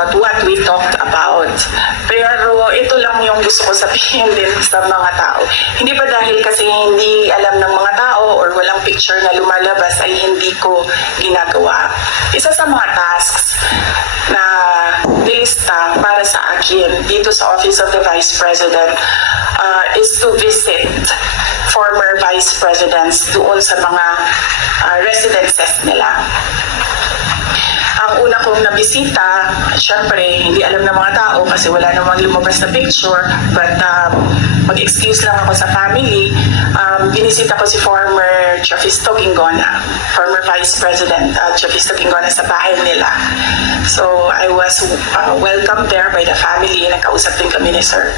about what we talked about. Pero ito lang yung gusto ko sabihin din sa mga tao. Hindi ba dahil kasi hindi alam ng mga tao or walang picture na lumalabas ay hindi ko ginagawa. Isa sa mga tasks na nilista para sa akin dito sa Office of the Vice President is to visit former Vice Presidents doon sa mga residences nila. Ang una kong nabisita, syempre, hindi alam ng mga tao kasi wala namang lumabas na picture, but mag-excuse lang ako sa family. Binisita ko si former Chafisto Gingona, former Vice President Chafisto Gingona sa bahay nila. So, I was welcomed there by the family. Nakausap din kami ni Sir.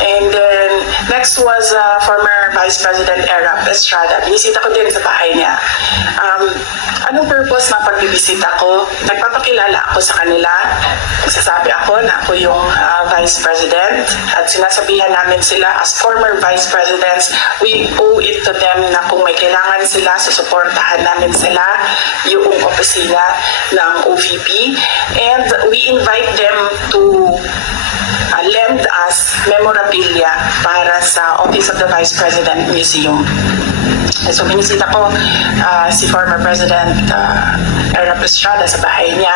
And then, next was former Vice President Erap Estrada. Binisita ko din sa bahay niya. Anong purpose ng pagbibisita ko? Nagpapakilala ako sa kanila. Nagsasabi ako na ako yung Vice President. At sinasabihan namin sila as former Vice Presidents, we owe it to them na kung may kailangan sila, susuportahan namin sila, yung opisina ng OVP. And we invite them to lend us memorabilia para sa Office of the Vice President Museum. So, binisita ko si former President Erap Estrada sa bahay niya.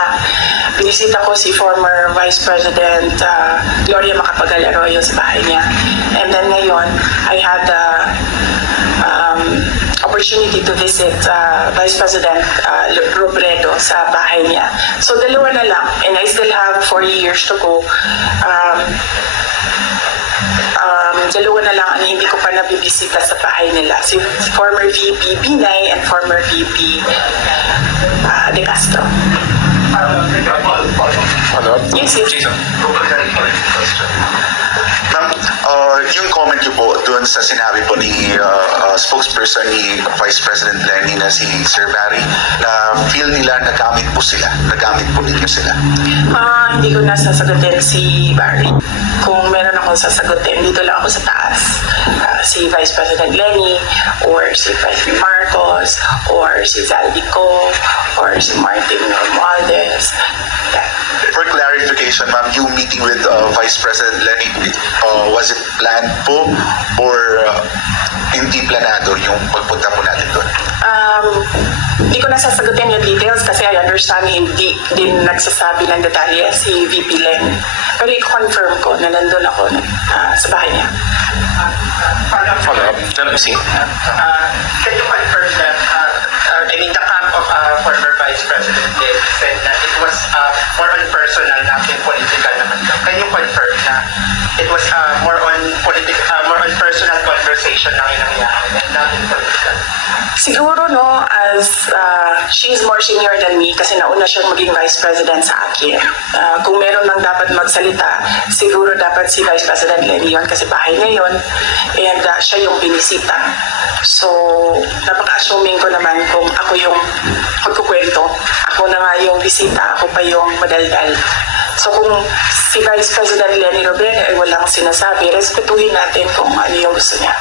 Binisita ko si former Vice President Gloria Macapagal Arroyo sa bahay niya. And then ngayon, I had the opportunity to visit Vice President Robredo sa bahay niya. So, dalawa na lang. And I still have 4 years to go. Dalawa na lang ang hindi ko pa nabibisita sa bahay nila. Si former VP Binay and former VP De Castro. Yes, yes. Ma'am, yung comment niyo po doon sa sinabi po ni spokesperson ni Vice President Lenny na si Sir Barry na feel nila nagamit po sila, nagamit po ninyo sila. Hindi ko na sasagutin si Barry. Kung meron akong sasagutin, dito lang ako sa taas. Si Vice President Lenny or si President Marcos or si Zaldico or si Martin Romualdez. For clarification, ma'am, yung meeting with Vice President Lenny, was it planned po or hindi planado yung pagpunta po natin doon? Hindi ko na sasagutin yung details kasi I understand hindi din nagsasabi ng detalye si VP Len. Pero i-confirm ko na nandun ako sa bahay niya. Follow-up. Can you confirm that the camp of former Vice President Len said that it was more on personal, nothing political naman daw. Can you confirm na it was more on personal conversation lang yung nangyari and nothing political? Siguro no, as she's more senior than me kasi nauna siyang maging Vice President sa akin. Kung meron nang dapat magsalita, siguro dapat si Vice President Lenny yun kasi bahay niya yun and siya yung binisita. So, napaka-assuming ko naman kung ako yung magkukwento, ako na nga yung bisita, ako pa yung madaldal. So, kung si Vice President Lenny Robredo ay walang sinasabi, respetuhin natin kung ano yung gusto niya.